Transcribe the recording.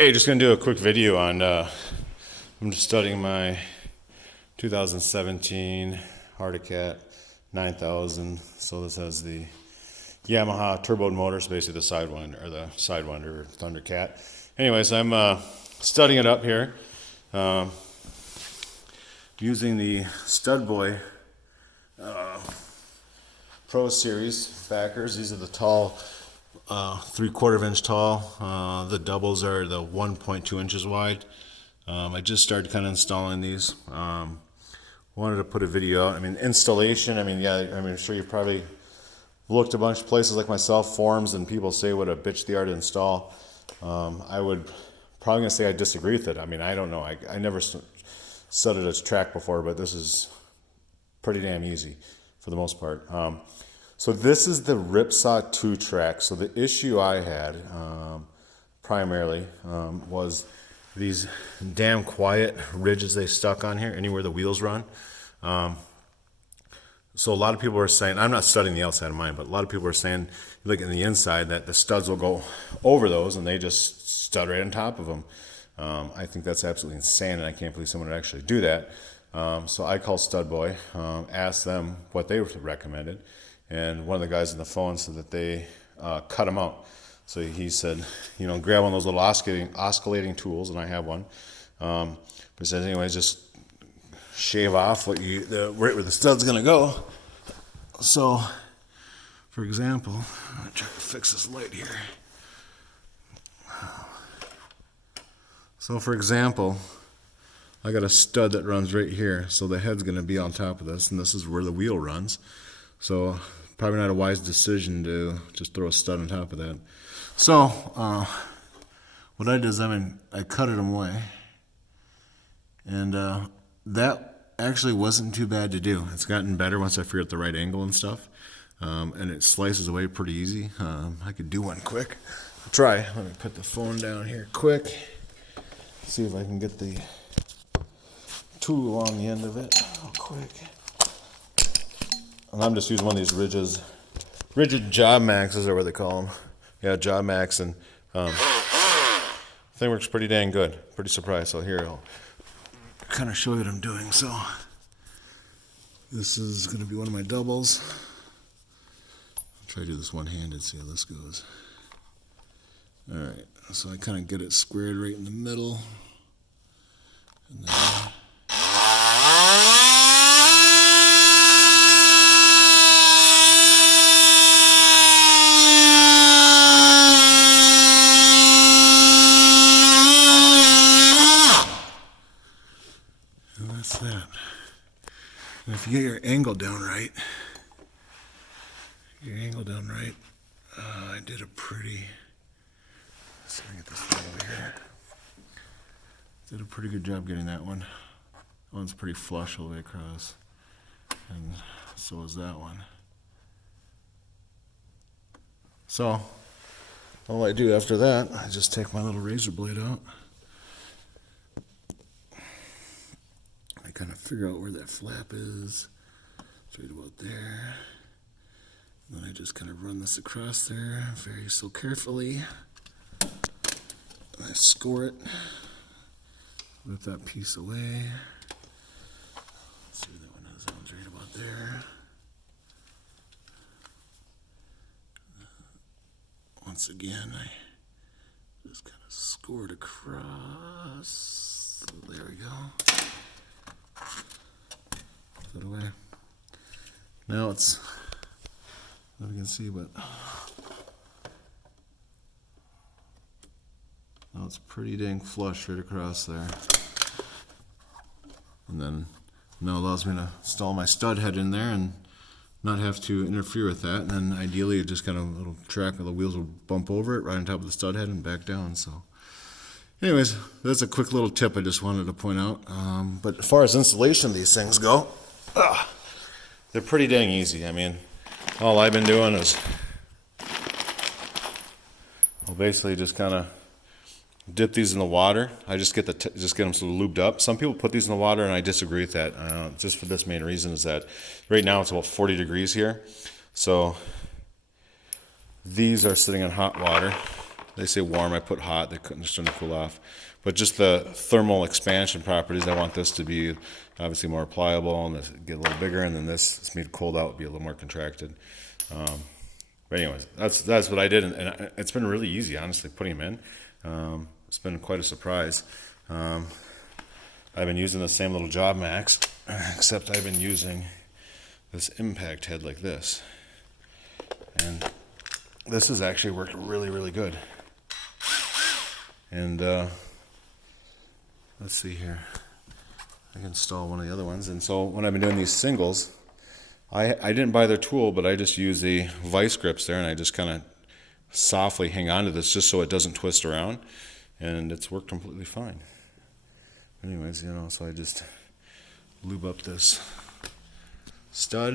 Hey, just gonna do a quick video on. I'm just studying my 2017 Hardicat 9000. So this has the Yamaha turbo motor, so basically the Sidewinder or Thundercat. Anyways, I'm studying it up here using the Stud Boy Pro Series backers. These are the tall 3/4 inch tall. The doubles are the 1.2 inches wide. I just started kind of installing these. Wanted to put a video out. I mean, installation. I'm sure you've probably looked a bunch of places like myself, forums, and people say what a bitch they are to install. I would probably gonna say I disagree with it. I mean, I don't know. I never studied a track before, but this is pretty damn easy for the most part. So this is the Ripsaw 2 track. So the issue I had primarily was these damn quiet ridges they stuck on here anywhere the wheels run. So a lot of people were saying, I'm not studying the outside of mine, but a lot of people were saying, look in the inside, that the studs will go over those and they just stud right on top of them. I think that's absolutely insane, and I can't believe someone would actually do that. So I called Stud Boy, asked them what they recommended, and one of the guys on the phone said that they cut them out. So he said, grab one of those little oscillating tools, and I have one. But he said, anyways, just shave off right where the stud's gonna go. So, for example, I'm gonna try to fix this light here. So, for example, I got a stud that runs right here, so the head's gonna be on top of this, and this is where the wheel runs. So, probably not a wise decision to just throw a stud on top of that. So, what I did is I cut it away, and that actually wasn't too bad to do. It's gotten better once I figured out the right angle and stuff, and it slices away pretty easy. I could do one quick. I'll try. Let me put the phone down here quick. See if I can get the tool on the end of it real quick. And I'm just using one of these rigid Job Maxes, or what they call them. Yeah, Job Max, and thing works pretty dang good. Pretty surprised. So here, I'll kind of show you what I'm doing. So this is going to be one of my doubles. I'll try to do this one-handed, see how this goes. All right, so I kind of get it squared right in the middle, and then that's that. And if you get your angle down right, I did a pretty. Let's see if I get this thing over here. Did a pretty good job getting that one. That one's pretty flush all the way across, and so is that one. So all I do after that, I just take my little razor blade out. I kind of figure out where that flap is. It's right about there. And then I just kind of run this across there very so carefully. And I score it. Lift that piece away. Let's see what that one is. That one's right about there. Once again, I just kind of score it across. So there we go. Put that away. Now it's, I don't know if you can see, but now it's pretty dang flush right across there. And then now allows me to install my stud head in there and not have to interfere with that. And then ideally, it just kind of a little track of the wheels will bump over it right on top of the stud head and back down. So anyways, that's a quick little tip I just wanted to point out. But as far as installation of these things go, they're pretty dang easy. I mean, all I've been doing is, I'll basically just kind of dip these in the water. I just get them sort of lubed up. Some people put these in the water, and I disagree with that. Just for this main reason is that right now it's about 40 degrees here, so these are sitting in hot water. They say warm, I put hot, they couldn't, just trying to cool off. But just the thermal expansion properties, I want this to be obviously more pliable and this get a little bigger, and then this made cold out be a little more contracted. But anyways, that's what I did, and it's been really easy, honestly, putting them in. It's been quite a surprise. I've been using the same little job max, except I've been using this impact head like this. And this has actually worked really, really good. And let's see here. I can install one of the other ones. And so when I've been doing these singles, I didn't buy their tool, but I just use the vice grips there, and I just kind of softly hang on to this just so it doesn't twist around. And it's worked completely fine. Anyways, so I just lube up this stud.